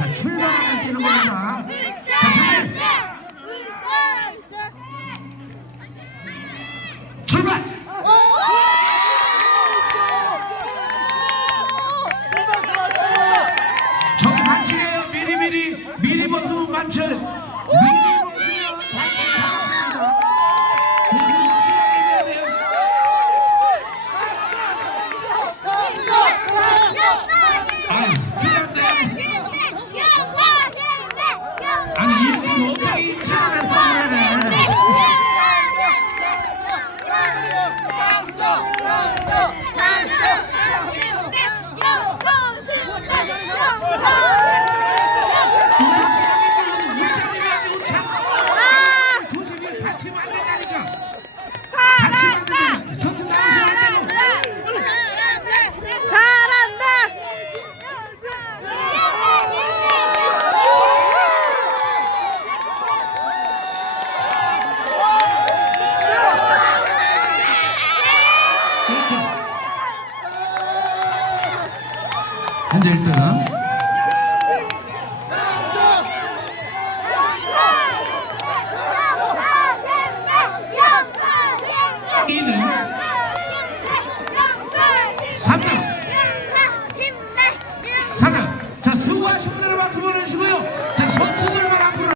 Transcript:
자, 출발하면 뛰는 겁니다. 자, 준비. 출발! 저기 반칙이에요. 미리 미리 미리 벗으면 반칙. 현재 1등. 사등 자, 수고하신 분들의 박수 보내시고요.